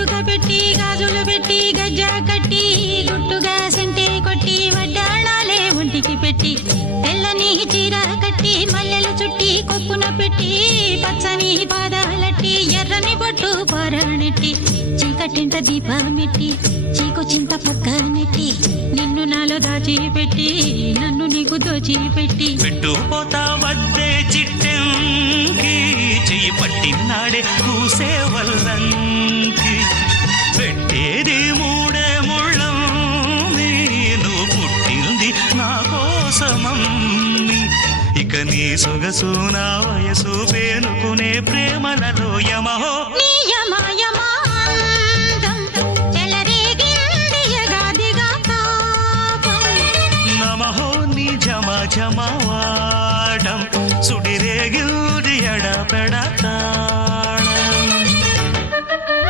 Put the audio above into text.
కాటుక పెట్టి గాజులు పెట్టి గజ్జా కట్టి గుట్టుగా సెంటే కొట్టి వడ్డాణాలే ఒంటికి పెట్టి తెల్లని చీర కట్టి మల్లెలు చుట్టి కొప్పున పెట్టి పచ్చని పాదాలట్టి ఎర్రని బొట్టు పారాణెట్టి చీకటింట దీపమెట్టి చీకు చింత పక్క నెట్టి నిన్ను నాలో దాచిపెట్టి నన్ను నీకు దోచిపెట్టి పెట్టుపోతా వద్దే చిట్టెంకి చెయ్యి పట్టినాడే కూసే వల్లంకి పెట్టేది మూడే ముళ్ళం నువ్వు పుట్టింది నా కోసమమ్మి ఇక నీ సొగసు నా వయసు పేనుకునే ప్రేమలలో యమహో